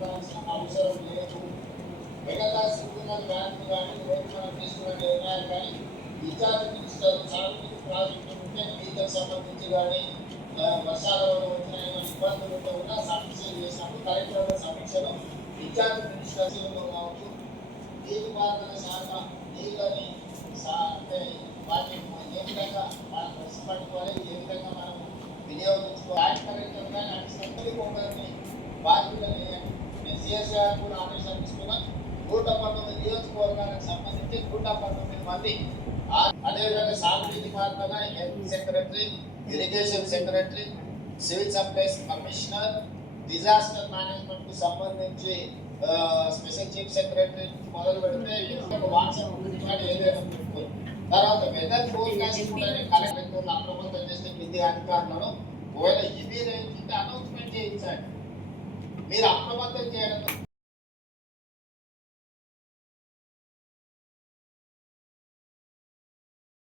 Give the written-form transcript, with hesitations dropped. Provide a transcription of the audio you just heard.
భయపడాల్సిన అవసరం లేదు. మిగతా సిగ్నల్ బ్యాంకులు కానీ రోజు మనం తీసుకున్న నిర్ణయాలు కానీ ఇన్ఛార్జ్ మినిస్టర్ సాగునీటి ప్రాజెక్టు ఉంటే నీళ్ళకు సంబంధించి కానీ వర్షాల వల్ల వచ్చిన ఇబ్బందులు ఉన్న సమీక్షలు చేసినప్పుడు కలెక్టర్ల సమీక్షలో ఇన్ఛార్జ్ మినిస్టర్ కావచ్చు, నీటిపారుదల శాఖ నీళ్ళని అంటే వాటిని ఏ విధంగా మనం పట్టుకోవాలి, ఏ విధంగా మనం వినియోగించుకోవాలి, కలెక్టర్ కానీ అన్ని సంస్థలు కొందరిని బాధ్యతలు సిఎస్ఆర్ కూడా ఆదేశాలు తీసుకున్నా 119 నియోజకవర్గాలకు సంబంధించి 119 మంది, అదేవిధంగా సాగునీటి పారుదల health secretary, irrigation secretary, civil supplies commissioner, disaster management కు సంబంధించి స్పెషల్ చీఫ్ సెక్రటరీ మొదలు పెడితే వాట్సాప్ ఏదైనా పెట్టుకోరు. తర్వాత వెదర్ ఫోర్కాస్ట్ కలెక్టర్లు అప్రమత్తం చేస్తే కింది అధికారులను ఒకవేళ ఇవి రేంజ్ అనౌన్స్మెంట్ చేయించండి. మీరు అప్రమత్తం చేయడం